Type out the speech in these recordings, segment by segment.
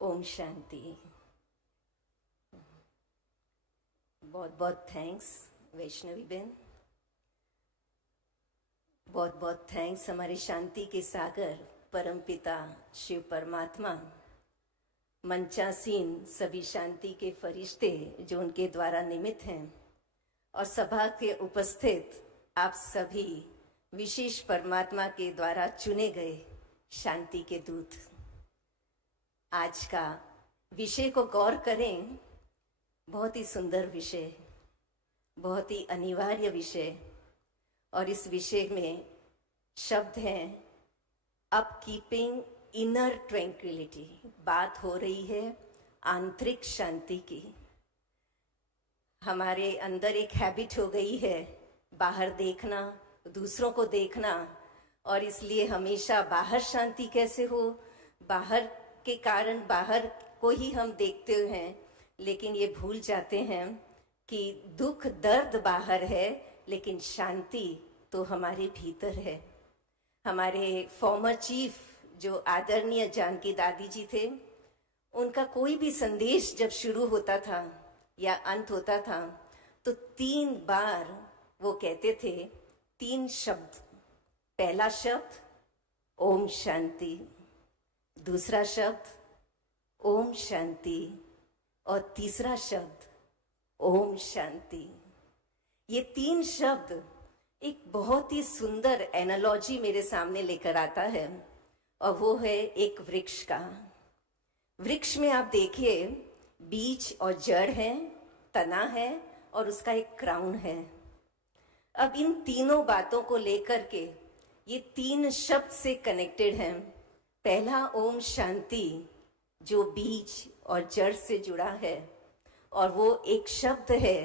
ओम शांति। बहुत बहुत thanks Vaishnavi Ben, बहुत बहुत थैंक्स हमारे शांति के सागर परमपिता शिव परमात्मा, मंचासीन सभी शांति के फरिश्ते जो उनके द्वारा निमित्त हैं, और सभा के उपस्थित आप सभी विशेष परमात्मा के द्वारा चुने गए शांति के दूत। आज का विषय को गौर करें, बहुत ही सुंदर विषय, बहुत ही अनिवार्य विषय, और इस विषय में शब्द हैं अपकीपिंग इनर ट्रैंक्विलिटी। बात हो रही है आंतरिक शांति की। हमारे अंदर एक हैबिट हो गई है बाहर देखना, दूसरों को देखना, और इसलिए हमेशा बाहर शांति कैसे हो, बाहर के कारण बाहर को ही हम देखते हैं, लेकिन ये भूल जाते हैं कि दुख दर्द बाहर है लेकिन शांति तो हमारे भीतर है। हमारे फॉर्मर चीफ जो आदरणीय जानकी दादी जी थे, उनका कोई भी संदेश जब शुरू होता था या अंत होता था तो 3 बार वो कहते थे 3 शब्द। पहला शब्द ओम शांति, दूसरा शब्द ओम शांति, और तीसरा शब्द ओम शांति। ये 3 शब्द एक बहुत ही सुंदर एनालॉजी मेरे सामने लेकर आता है, और वो है एक वृक्ष का। वृक्ष में आप देखिए बीज और जड़ है, तना है, और उसका एक क्राउन है। अब इन तीनों बातों को लेकर के ये 3 शब्द से कनेक्टेड हैं। पहला ओम शांति जो बीज और जड़ से जुड़ा है, और वो एक शब्द है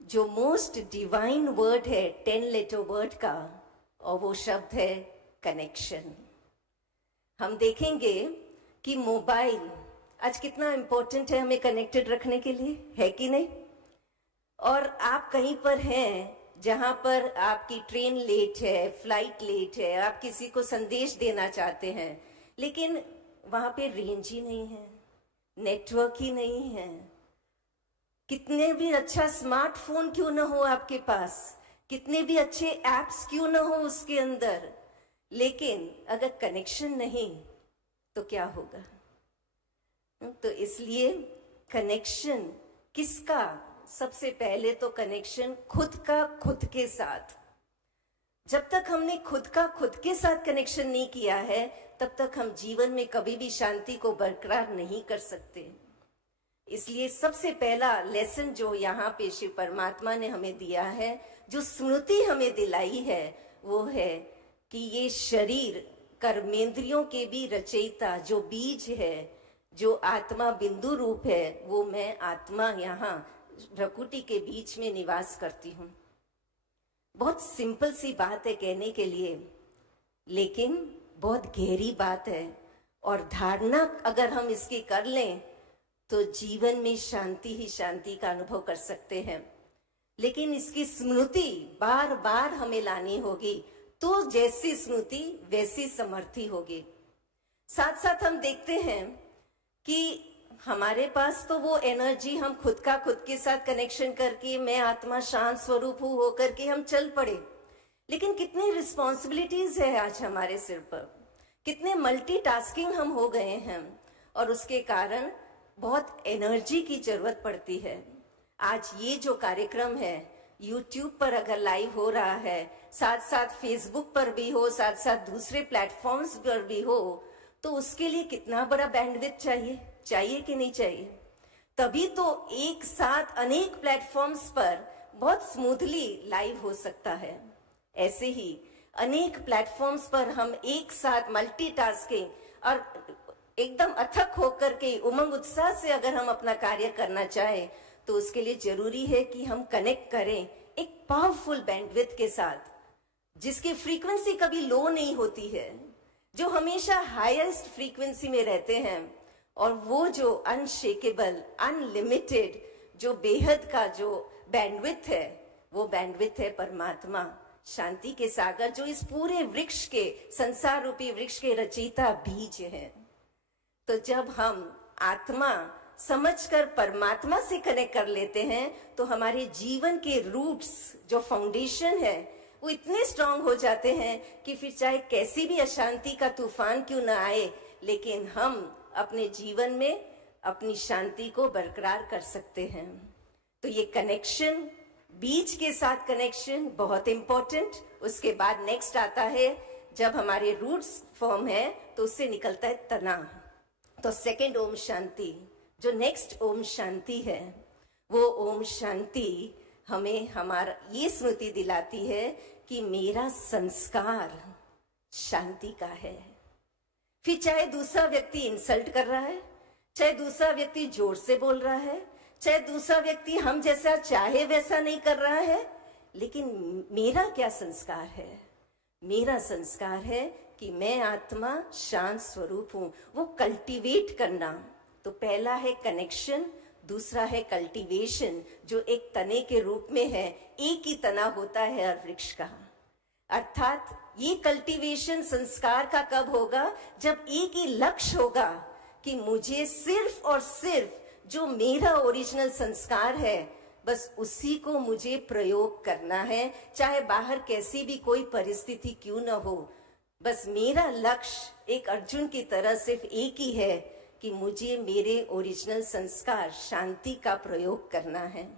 जो मोस्ट डिवाइन वर्ड है 10 लेटर वर्ड का, और वो शब्द है कनेक्शन। हम देखेंगे कि मोबाइल आज कितना इम्पोर्टेंट है हमें कनेक्टेड रखने के लिए, है कि नहीं? और आप कहीं पर हैं जहां पर आपकी ट्रेन लेट है, फ्लाइट लेट है, आप किसी को संदेश देना चाहते हैं, लेकिन वहां पे रेंज ही नहीं है, नेटवर्क ही नहीं है। कितने भी अच्छा स्मार्टफोन क्यों ना हो आपके पास, कितने भी अच्छे एप्स क्यों ना हो उसके अंदर, लेकिन अगर कनेक्शन नहीं तो क्या होगा? तो इसलिए कनेक्शन किसका? सबसे पहले तो कनेक्शन खुद का खुद के साथ। जब तक हमने खुद का खुद के साथ कनेक्शन नहीं किया है, तब तक हम जीवन में कभी भी शांति को बरकरार नहीं कर सकते। इसलिए सबसे पहला लेसन जो यहाँ पे शिव परमात्मा ने हमें दिया है, जो स्मृति हमें दिलाई है, वो है कि ये शरीर कर्मेंद्रियों के भी रचयिता जो बीज है, जो आत्मा बिंदु रूप है, वो मैं आत्मा यहाँ प्रकृति के बीच में निवास करती हूँ। बहुत सिंपल सी बात है कहने के लिए, लेकिन बहुत गहरी बात है, और धारणा अगर हम इसकी कर लें तो जीवन में शांति ही शांति का अनुभव कर सकते हैं। लेकिन इसकी स्मृति बार बार हमें लानी होगी, तो जैसी स्मृति वैसी समर्थी होगी। साथ साथ हम देखते हैं कि हमारे पास तो वो एनर्जी, हम खुद का खुद के साथ कनेक्शन करके मैं आत्मा शांत स्वरूप हूँ होकर के हम चल पड़े, लेकिन कितनी रिस्पॉन्सिबिलिटीज है आज हमारे सिर पर, कितने मल्टीटास्किंग हम हो गए हैं, और उसके कारण बहुत एनर्जी की जरूरत पड़ती है। आज ये जो कार्यक्रम है YouTube पर अगर लाइव हो रहा है, साथ साथ Facebook पर भी हो, साथ साथ दूसरे प्लेटफॉर्म्स पर भी हो, तो उसके लिए कितना बड़ा बैंडविड्थ चाहिए कि नहीं चाहिए? तभी तो एक साथ अनेक प्लेटफॉर्म्स पर बहुत स्मूथली लाइव हो सकता है। ऐसे ही अनेक प्लेटफॉर्म्स पर हम एक साथ मल्टीटास्किंग और एकदम अथक होकर के उमंग उत्साह से अगर हम अपना कार्य करना चाहें, तो उसके लिए जरूरी है कि हम कनेक्ट करें एक पावरफुल बैंडविड्थ के साथ, जिसकी फ्रीक्वेंसी कभी लो नहीं होती है, जो हमेशा हाईएस्ट फ्रीक्वेंसी में रहते हैं। और वो जो अनशेकेबल, अनलिमिटेड, जो बेहद का जो बैंडविड्थ है, वो बैंडविड्थ है परमात्मा शांति के सागर, जो इस पूरे वृक्ष के, संसार रूपी वृक्ष के रचयिता बीज हैं। तो जब हम आत्मा समझकर परमात्मा से कनेक्ट कर लेते हैं तो हमारे जीवन के रूट्स, जो फाउंडेशन है, वो इतने स्ट्रांग हो जाते हैं कि फिर चाहे कैसी भी अशांति का तूफान क्यों ना आए, लेकिन हम अपने जीवन में अपनी शांति को बरकरार कर सकते हैं। तो ये कनेक्शन, बीज के साथ कनेक्शन बहुत इंपॉर्टेंट। उसके बाद नेक्स्ट आता है, जब हमारे रूट्स फॉर्म है तो उससे निकलता है तना। तो सेकंड ओम शांति, जो नेक्स्ट ओम शांति है, वो ओम शांति हमें हमारा ये स्मृति दिलाती है कि मेरा संस्कार शांति का है। फिर चाहे दूसरा व्यक्ति इंसल्ट कर रहा है, चाहे दूसरा व्यक्ति जोर से बोल रहा है, चाहे दूसरा व्यक्ति हम जैसा चाहे वैसा नहीं कर रहा है, लेकिन मेरा क्या संस्कार है? मेरा संस्कार है कि मैं आत्मा शांत स्वरूप हूं। वो कल्टीवेट करना, तो पहला है कनेक्शन, दूसरा है कल्टीवेशन, जो एक तने के रूप में है। एक ही तना होता है हर वृक्ष का। अर्थात ये कल्टीवेशन संस्कार का कब होगा? जब एक ही लक्ष्य होगा कि मुझे सिर्फ और सिर्फ जो मेरा ओरिजिनल संस्कार है, बस उसी को मुझे प्रयोग करना है, चाहे बाहर कैसी भी कोई परिस्थिति क्यों न हो। बस मेरा लक्ष्य एक अर्जुन की तरह सिर्फ एक ही है कि मुझे मेरे ओरिजिनल संस्कार शांति का प्रयोग करना है।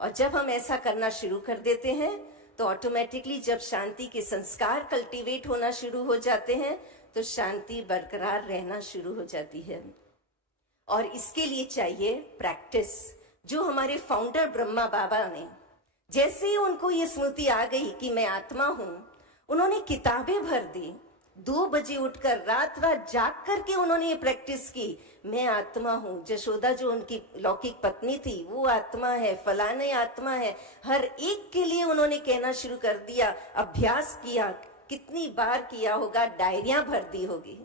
और जब हम ऐसा करना शुरू कर देते हैं तो ऑटोमेटिकली जब शांति के संस्कार कल्टीवेट होना शुरू हो जाते हैं तो शांति बरकरार रहना शुरू हो जाती है। और इसके लिए चाहिए प्रैक्टिस, जो हमारे फाउंडर ब्रह्मा बाबा ने, जैसे ही उनको ये स्मृति आ गई कि मैं आत्मा हूं, उन्होंने किताबें भर दी। 2 बजे उठकर रात रात जाग करके उन्होंने ये प्रैक्टिस की, मैं आत्मा हूँ। जशोदा जो उनकी लौकिक पत्नी थी वो आत्मा है, फलाने आत्मा है। हर एक के लिए उन्होंने कहना शुरू कर दिया, अभ्यास किया। कितनी बार किया होगा, डायरियां भर दी होगी।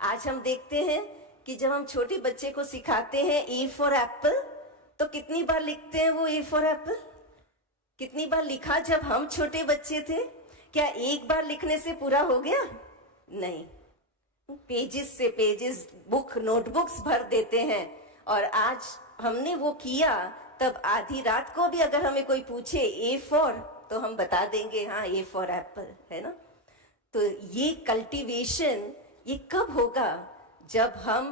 आज हम देखते हैं कि जब हम छोटे बच्चे को सिखाते हैं ए फॉर एप्पल, तो कितनी बार लिखते हैं वो ए फॉर एप्पल? कितनी बार लिखा जब हम छोटे बच्चे थे? क्या एक बार लिखने से पूरा हो गया? नहीं, पेजेस से पेजेस बुक, नोटबुक्स भर देते हैं। और आज हमने वो किया, तब आधी रात को भी अगर हमें कोई पूछे ए फॉर, तो हम बता देंगे हाँ ए फॉर एप्पल, है ना। तो ये कल्टीवेशन ये कब होगा? जब हम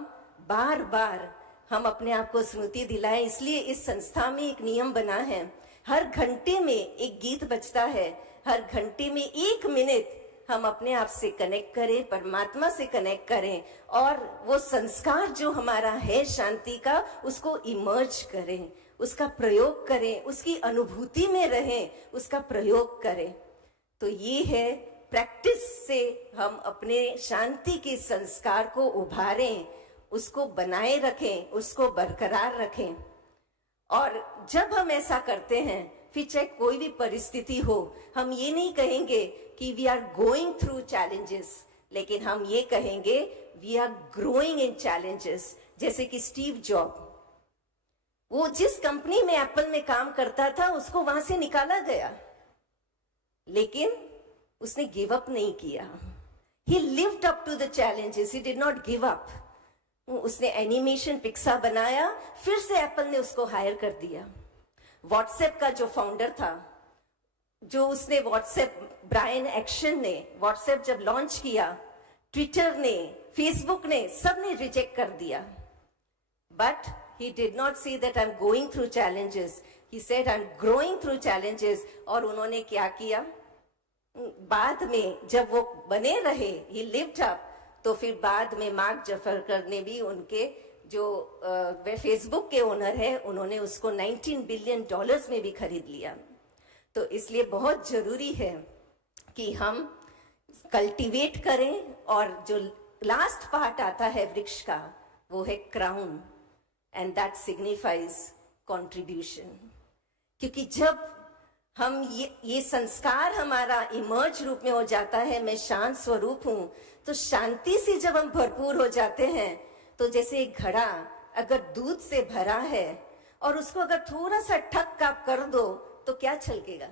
बार बार हम अपने आप को स्मृति दिलाएं। इसलिए इस संस्था में एक नियम बना है, हर घंटे में एक गीत बजता है, हर घंटे में 1 मिनट हम अपने आप से कनेक्ट करें, परमात्मा से कनेक्ट करें, और वो संस्कार जो हमारा है शांति का, उसको इमर्ज करें, उसका प्रयोग करें, उसकी अनुभूति में रहें, उसका प्रयोग करें। तो ये है प्रैक्टिस से हम अपने शांति के संस्कार को उभारें, उसको बनाए रखें, उसको बरकरार रखें। और जब हम ऐसा करते हैं, फिर चाहे कोई भी परिस्थिति हो, हम ये नहीं कहेंगे कि we are going through challenges, लेकिन हम ये कहेंगे we are growing in challenges. जैसे कि स्टीव जॉब, वो जिस कंपनी में एप्पल में काम करता था, उसको वहां से निकाला गया, लेकिन उसने गिव अप नहीं किया। He lived up to the challenges, he did not give up. उसने एनिमेशन पिक्सा बनाया, फिर से एप्पल ने उसको हायर कर दिया। व्हाट्सएप का जो फाउंडर था, जो उसने व्हाट्सएप, ब्रायन एक्शन ने व्हाट्सएप जब लॉन्च किया, ट्विटर ने, फेसबुक ने, सब ने रिजेक्ट कर दिया। But he did not say that I'm going through challenges, he said I'm growing through challenges। और उन्होंने क्या किया, बाद में जब वो बने रहे, he lived up, तो फिर बाद में मार्क जफरकर ने भी, उनके जो फेसबुक के ओनर है, उन्होंने उसको $19 बिलियन में भी खरीद लिया। तो इसलिए बहुत जरूरी है कि हम कल्टीवेट करें। और जो लास्ट पार्ट आता है वृक्ष का, वो है crown, and that signifies contribution. क्योंकि जब हम ये संस्कार हमारा इमर्ज रूप में हो जाता है, मैं शांत स्वरूप हूं, तो शांति से जब हम भरपूर हो जाते हैं, तो जैसे एक घड़ा अगर दूध से भरा है और उसको अगर थोड़ा सा ठक आप कर दो, तो क्या छलकेगा?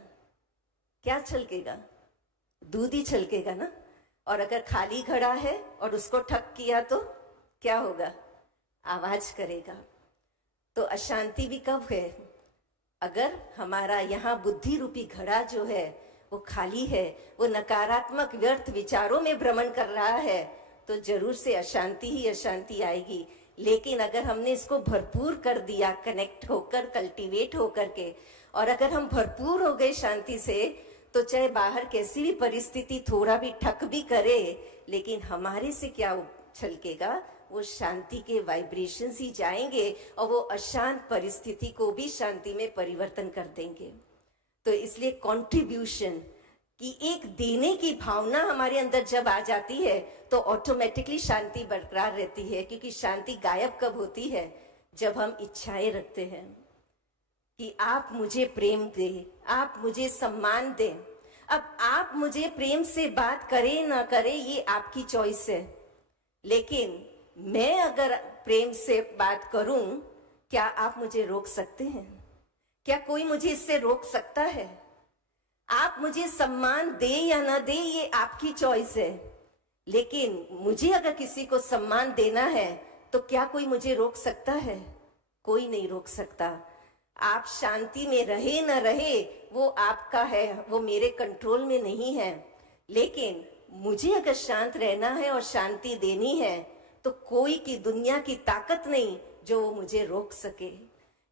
क्या छलकेगा? दूध ही छलकेगा ना। और अगर खाली घड़ा है और उसको ठक किया तो क्या होगा? आवाज करेगा। तो अशांति भी कब है? अगर हमारा यहाँ बुद्धि रूपी घड़ा जो है वो खाली है, वो नकारात्मक व्यर्थ विचारों में भ्रमण कर रहा है, तो जरूर से अशांति ही अशांति आएगी। लेकिन अगर हमने इसको भरपूर कर दिया, कनेक्ट होकर, कल्टीवेट होकर के, और अगर हम भरपूर हो गए शांति से, तो चाहे बाहर कैसी भी परिस्थिति थोड़ा भी ठक भी करे, लेकिन हमारे से क्या छलकेगा? वो शांति के वाइब्रेशंस ही जाएंगे और वो अशांत परिस्थिति को भी शांति में परिवर्तन कर देंगे। तो इसलिए कंट्रीब्यूशन की एक देने की भावना हमारे अंदर जब आ जाती है तो ऑटोमेटिकली शांति बरकरार रहती है। क्योंकि शांति गायब कब होती है? जब हम इच्छाएं रखते हैं कि आप मुझे प्रेम दें, आप मुझे सम्मान दें। अब आप मुझे प्रेम से बात करें ना करें ये आपकी चॉइस है, लेकिन मैं अगर प्रेम से बात करूं, क्या आप मुझे रोक सकते हैं? क्या कोई मुझे इससे रोक सकता है? आप मुझे सम्मान दे या ना दे ये आपकी चॉइस है, लेकिन मुझे अगर किसी को सम्मान देना है तो क्या कोई मुझे रोक सकता है? कोई नहीं रोक सकता। आप शांति में रहे ना रहे वो आपका है, वो मेरे कंट्रोल में नहीं है। लेकिन मुझे अगर शांत रहना है और शांति देनी है तो कोई की दुनिया की ताकत नहीं जो वो मुझे रोक सके।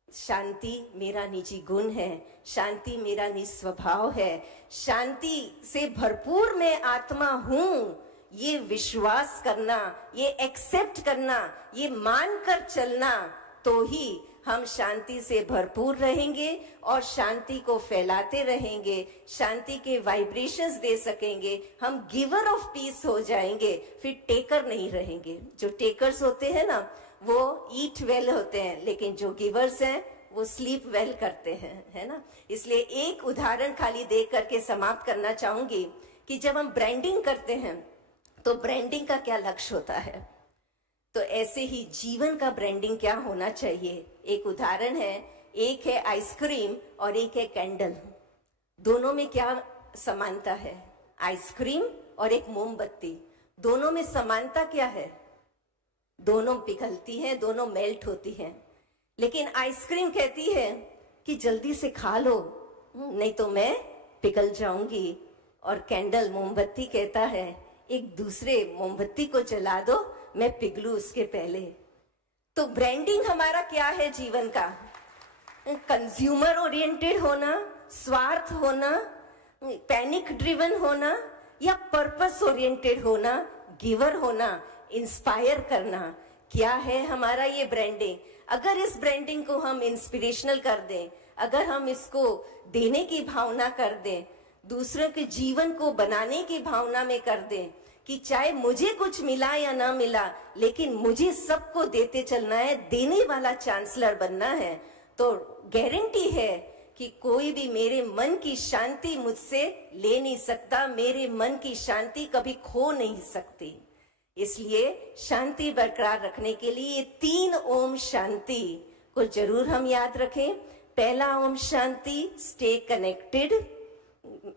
शांति मेरा निजी गुण है, शांति मेरा निज स्वभाव है। शांति से भरपूर मैं आत्मा हूं, ये विश्वास करना, ये एक्सेप्ट करना, ये मानकर चलना, तो ही हम शांति से भरपूर रहेंगे और शांति को फैलाते रहेंगे, शांति के वाइब्रेशंस दे सकेंगे। हम गिवर ऑफ पीस हो जाएंगे, फिर टेकर नहीं रहेंगे। जो टेकर्स होते हैं ना वो ईट वेल होते हैं, लेकिन जो गिवर्स हैं वो स्लीप वेल करते हैं, है ना। इसलिए एक उदाहरण खाली दे करके समाप्त करना चाहूंगी कि जब हम ब्रांडिंग करते हैं तो ब्रांडिंग का क्या लक्ष्य होता है, तो ऐसे ही जीवन का ब्रांडिंग क्या होना चाहिए। एक उदाहरण है, एक है आइसक्रीम और एक है कैंडल। दोनों में क्या समानता है? आइसक्रीम और एक मोमबत्ती, दोनों में समानता क्या है? दोनों पिघलती हैं, दोनों मेल्ट होती हैं। लेकिन आइसक्रीम कहती है कि जल्दी से खा लो नहीं तो मैं पिघल जाऊंगी, और कैंडल मोमबत्ती कहता है एक दूसरे मोमबत्ती को जला दो, मैं पिघलू उसके पहले। तो ब्रांडिंग हमारा क्या है जीवन का? कंज्यूमर ओरिएंटेड होना, स्वार्थ होना, पैनिक ड्रिवन होना, या पर्पस ओरिएंटेड होना, गिवर होना, इंस्पायर करना? क्या है हमारा ये ब्रांडिंग? अगर इस ब्रांडिंग को हम इंस्पिरेशनल कर दें, अगर हम इसको देने की भावना कर दें, दूसरों के जीवन को बनाने की भावना में कर दें कि चाहे मुझे कुछ मिला या ना मिला, लेकिन मुझे सबको देते चलना है, देने वाला चांसलर बनना है, तो गारंटी है कि कोई भी मेरे मन की शांति मुझसे ले नहीं सकता, मेरे मन की शांति कभी खो नहीं सकती। इसलिए शांति बरकरार रखने के लिए 3 ओम शांति को जरूर हम याद रखें। पहला ओम शांति, स्टे कनेक्टेड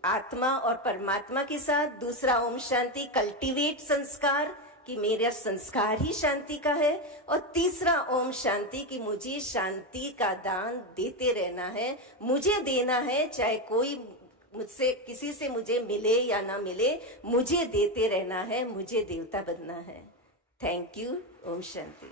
आत्मा और परमात्मा के साथ। दूसरा ओम शांति, कल्टीवेट संस्कार, कि मेरा संस्कार ही शांति का है। और तीसरा ओम शांति कि मुझे शांति का दान देते रहना है, मुझे देना है, चाहे कोई मुझसे किसी से मुझे मिले या ना मिले, मुझे देते रहना है, मुझे देवता बनना है। Thank you. ओम शांति।